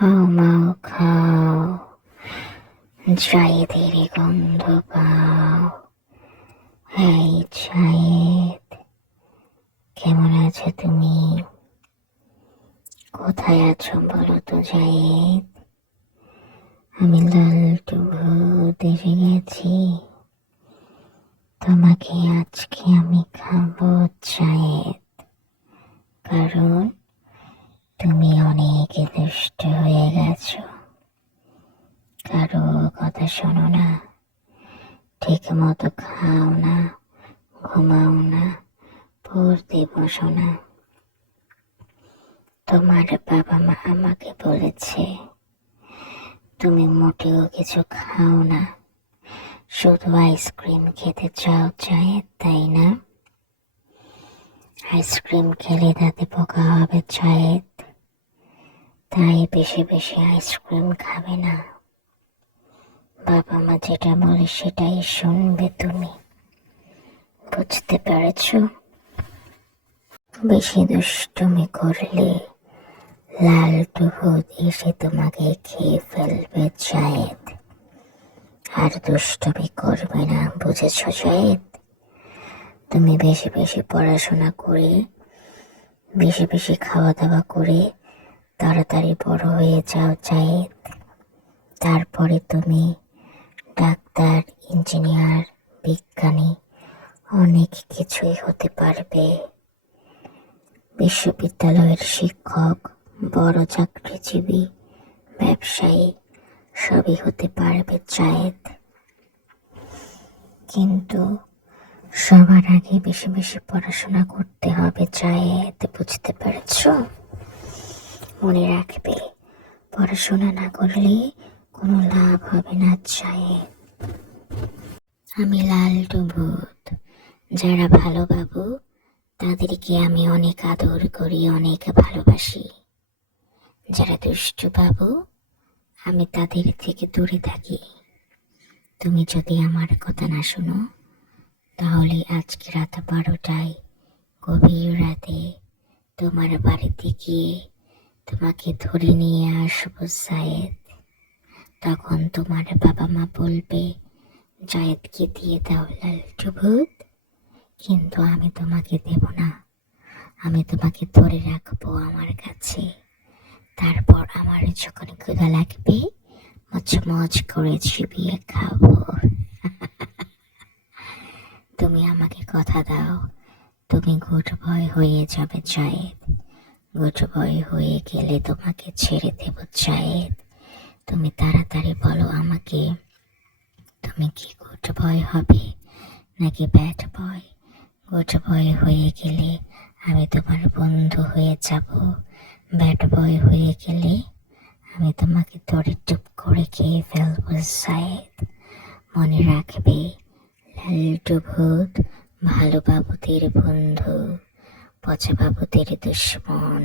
হাউমাউ খাও, জায়েদের গন্ধ পাও। এই জায়েদ, কেমন আছো তুমি? কোথায় আছো বলো তো জায়েদ? আমি লালটু ভূত এসে গেছি। তোমাকে আজকে আমি খাবো জায়েদ, কারণ তুমি অনেক দুষ্ট হয়ে গেছো। কারো কথা শোনো না, ঠিক মতো খাও না, ঘুমাও না, পড়তে বসো না। তোমার বাবা মা আমাকে বলেছে তুমি মোটেও কিছু খাও না, শুধু আইসক্রিম খেতে চাও জায়েদ, তাই না? আইসক্রিম খেলে দাঁতে পোকা হবে জায়েদ, তাই বেশি বেশি আইসক্রিম খাবে না। বাবা মা যেটা বলে সেটাই শুনবে তুমি, বুঝতে পেরেছ? বেশি দুষ্টুমি করলে লালটু ভূত এসে তোমাকে খেয়ে ফেলবে জায়েদ। আর দুষ্টুমি করবে না, বুঝেছ জায়েদ? তুমি বেশি বেশি পড়াশোনা করে, বেশি বেশি খাওয়া দাওয়া করে তাড়াতাড়ি বড় হয়ে যাও জায়েদ। তারপরে তুমি ডাক্তার, ইঞ্জিনিয়ার, বিজ্ঞানী অনেক কিছুই হতে পারবে। বিশ্ববিদ্যালয়ের শিক্ষক, বড় চাকরিজীবী, ব্যবসায়ী সবই হতে পারবে জায়েদ। কিন্তু সবার আগে বেশি বেশি পড়াশোনা করতে হবে জায়েদ, বুঝতে পেরেছ? মনে রাখবে, পড়াশোনা না করলে কোনো লাভ হবে না জায়েদ। আমি লালটু ভূত, যারা ভালো বাবু তাদেরকে আমি অনেক আদর করি, অনেক ভালোবাসি। যারা দুষ্টু বাবু আমি তাদের থেকে দূরে থাকি। তুমি যদি আমার কথা না শোনো, তাহলে আজকে রাত 12টায় গভীর রাতে তোমার বাড়িতে গিয়ে তোমাকে ধরে নিয়ে আসবো জায়েদ। তখন তোমার বাবা মা বলবে জায়েদকে দিয়ে দাও লালটু ভূত, কিন্তু আমি তোমাকে দেব না। আমি তোমাকে ধরে রাখবো আমার কাছে। তারপর আমার যখন ক্ষুধা লাগবে মচ করে চিবিয়ে খাবো। তুমি আমাকে কথা দাও, তুমি গুড বয় হয়ে যাবে জায়েদ। গুড বয় হয়ে গেলে তোমাকে ছেড়ে দেব জায়েদ। তুমি তাড়াতাড়ি বলো আমাকে, তুমি কি গুড বয় হবে নাকি ব্যাড বয়? গুড বয় হয়ে গেলে আমি তোমার বন্ধু হয়ে যাব, ব্যাড বয় হয়ে গেলে আমি তোমাকে ধরে চুপ করে খেয়ে ফেলবো জায়েদ। মনে রাখবে, লালটু ভূত ভালো বাবুদের বন্ধু, পচা বাবুদের দুশ্মন।